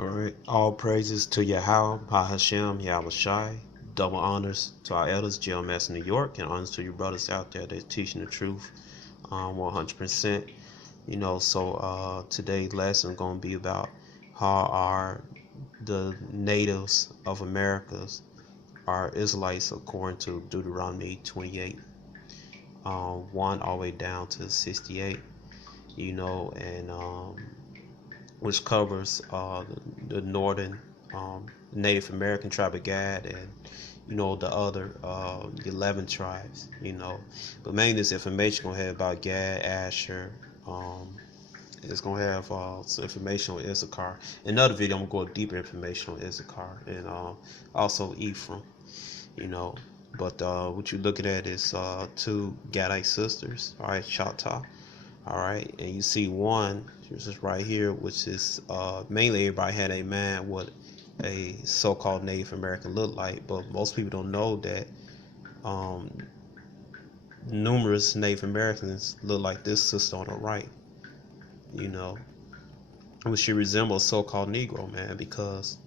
All right. All praises to Yahweh, Hashem, Yahweh Shai. Double honors to our elders, GLMS in New York, and honors to you brothers out there that's teaching the truth 100%. Today's lesson is going to be about how the natives of Americas are Israelites according to Deuteronomy 28, 1 all the way down to 68, and which covers the northern Native American tribe of Gad and the other 11 tribes. But mainly this information gonna have about Gad, Asher. It's gonna have some information on Issachar. In another video, I'm gonna go deeper information on Issachar and also Ephraim. You know, but what you're looking at is two Gadite sisters. All right, Chata. All right, and you see one, which is right here, which is mainly everybody had a man what a so-called Native American look like, but most people don't know that um, numerous Native Americans look like this sister on the right, you know, which she resembles a so-called Negro, man, because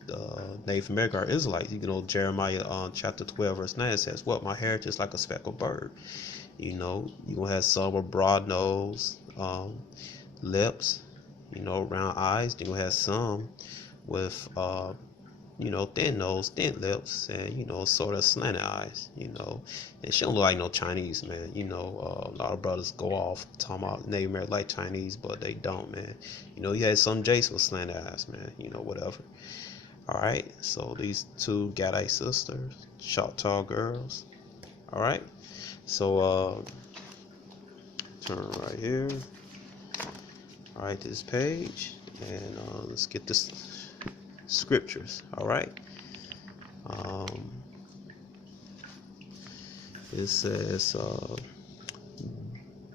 Native American are Israelites. Jeremiah chapter 12, verse 9 says, "What my heritage is like a speckled bird." You're gonna have some with broad nose, lips, round eyes. You're gonna have some with thin nose, thin lips, and sort of slanted eyes. And she don't look like no Chinese, man. A lot of brothers go off talking about Native American like Chinese, but they don't, man. You had some Jason with slanted eyes, man. Whatever. All right, so these two Gadite sisters, short, tall girls. All right, so turn right here. All right, this page, and let's get this scriptures. All right. It says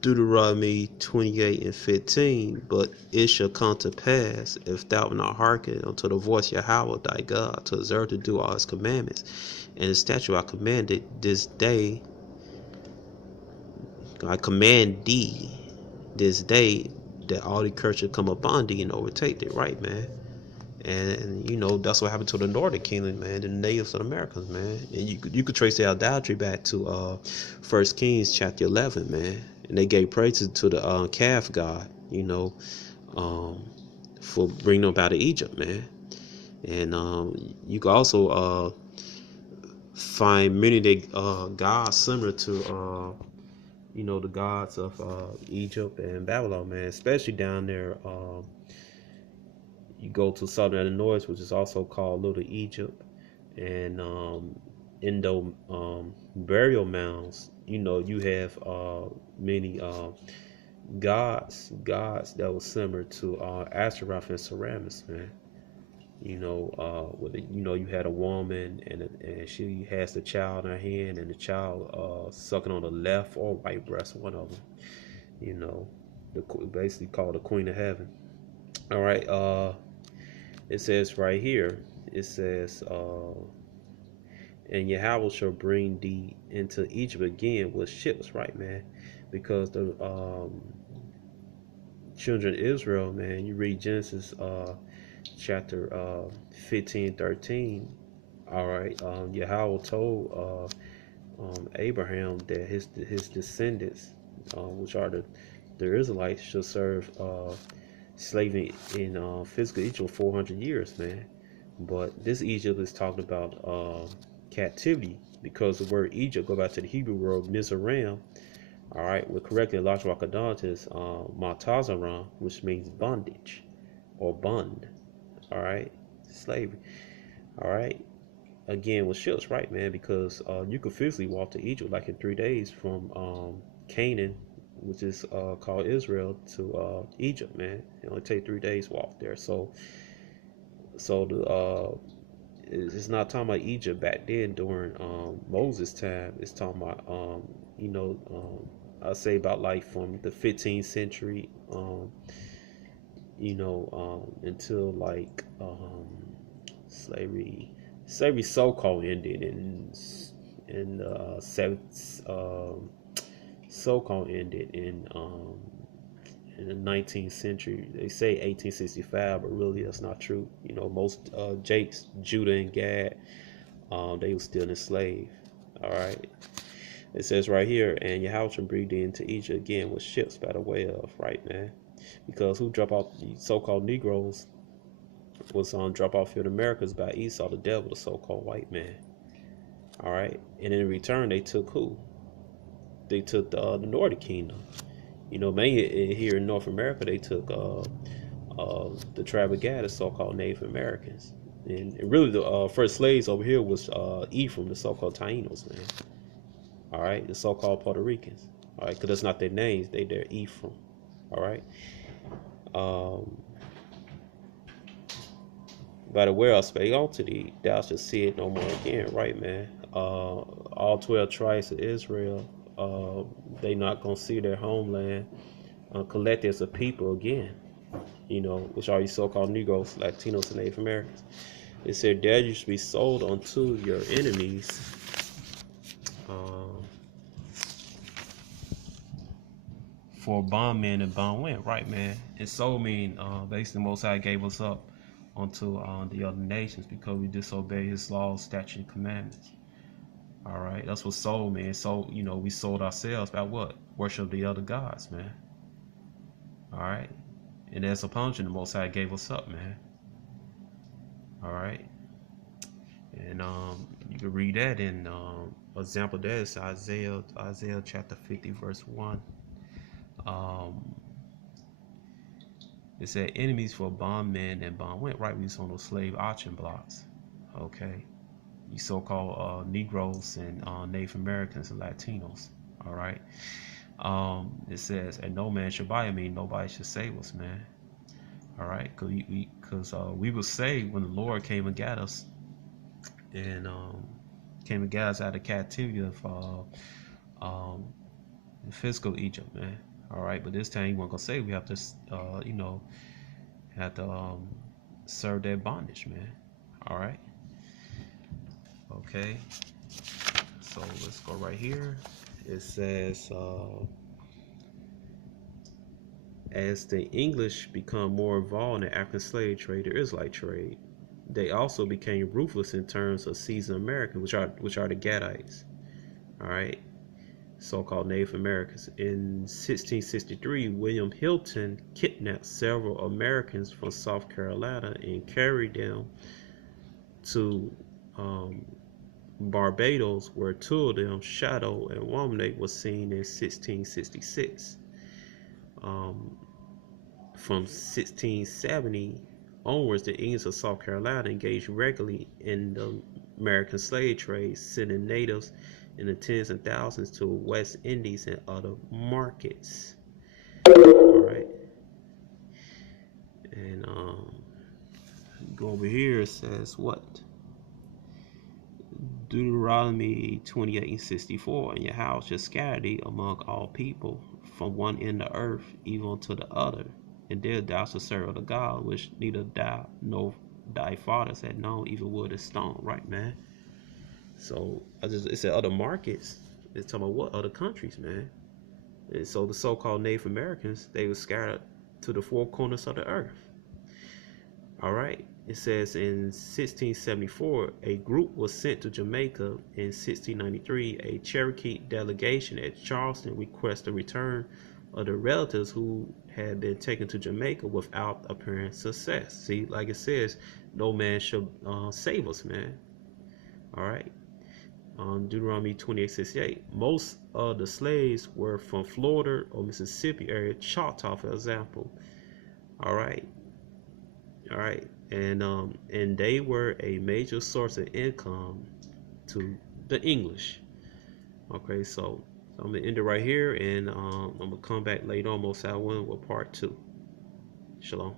Deuteronomy 28:15, but it shall come to pass, if thou wilt not hearken unto the voice of Yahweh thy God, to observe to do all his commandments and the statute I commanded this day, I command thee this day, that all the curse should come upon thee and overtake thee, right, man? And that's what happened to the Northern Kingdom, man, the natives of the Americans, man. And you could trace the idolatry back to First Kings chapter 11, man. And they gave praises to the calf god, for bringing them out of Egypt, man. And you can also find many of the gods similar to the gods of Egypt and Babylon, man. Especially down there. You go to southern Illinois, which is also called Little Egypt, and Indo burial mounds. You have many gods that was similar to Astaroth and Semiramis, man. You had a woman and she has the child in her hand, and the child sucking on the left or right breast, one of them. Basically called the Queen of Heaven. All right. It says right here, it says, and Yahweh shall bring thee into Egypt again with ships, right, man? Because the children of Israel, man, you read Genesis chapter 15:13. All right, Yahweh told Abraham that his descendants, which are the Israelites, shall serve slavery in physical Egypt 400 years, man. But this Egypt is talking about captivity, because the word Egypt go back to the Hebrew word Mizraim. All right, we're correctly Elijah Wakadant is Maltazaran, which means bondage or bond. All right, slavery. All right, again with ships, right, man? Because you could physically walk to Egypt like in 3 days from Canaan, which is called Israel, to Egypt, man. It only take 3 days walk there. So the it's not talking about Egypt back then during Moses' time. It's talking about I say about like from the 15th century until like slavery so-called ended in so-called ended in in the 19th century. They say 1865, but really that's not true. You know, most Jakes, Judah, and Gad, they were still enslaved. All right. It says right here, and Yahweh breathed into Egypt again with ships by the way of, right, man? Because who drop off the so-called Negroes was on drop off in Americas by Esau, the devil, the so-called white man. All right. And in return, they took who? They took the Nordic kingdom. You know, mainly here in North America, they took the tribe of Gad, the so-called Native Americans. And really, the first slaves over here was Ephraim, the so-called Taínos, man. All right, the so-called Puerto Ricans. All right, because that's not their names; they're Ephraim. All right. By the way, I spake unto thee, thou shalt see it no more again. Right, man. All 12 tribes of Israel, they not gonna see their homeland collected as a people again. You know, which are you so-called Negroes, Latinos, and Native Americans. It said, "There you should be sold unto your enemies." For bondmen and bondwomen, right, man? And so mean, basically, the Most High gave us up unto the other nations because we disobey His laws, statutes, and commandments. All right, that's what soul, man. So you know, we sold ourselves by what? Worship the other gods, man. All right, and as a punishment, the Most High gave us up, man. All right, and you can read that in example. That is Isaiah chapter 50, verse 1. It said enemies for bondmen and bondwomen. Right, we was on those slave auction blocks. Okay, you so-called Negroes and Native Americans and Latinos. All right. It says, and no man should buy me. Nobody should save us, man. All right, because we were saved when the Lord came and got us, and came and got us out of captivity of physical Egypt, man. All right, but this time He wasn't gonna say we have to, you know, have to serve that bondage, man. All right. Okay. So let's go right here. It says, as the English become more involved in the African slave trade, the Israelite trade, they also became ruthless in terms of seasoned Americans, which are the Gadites. All right. So-called Native Americans. In 1663, William Hilton kidnapped several Americans from South Carolina and carried them to Barbados, where two of them, Shadow and Womack, was seen in 1666. From 1670 onwards, the Indians of South Carolina engaged regularly in the American slave trade, sending natives in the tens and thousands to West Indies and other markets. All right, and go over here. It says what? Deuteronomy 28:64, and your house shall scatter thee among all people, from one end of earth even to the other, and there thou shalt serve the God which neither thou nor thy fathers had known, even wood and stone. Right, man. So it said other markets. It's talking about what? Other countries, man. And so the so-called Native Americans, they were scattered to the four corners of the earth. All right. It says in 1674, a group was sent to Jamaica. In 1693, a Cherokee delegation at Charleston requested the return of the relatives who had been taken to Jamaica without apparent success. See, like it says, no man shall save us, man. All right. Deuteronomy 28:68. Most of the slaves were from Florida or Mississippi area, Choctaw, for example. All right. All right. And they were a major source of income to the English. Okay, so I'm gonna end it right here, and I'm gonna come back later on, most I win with part 2. Shalom.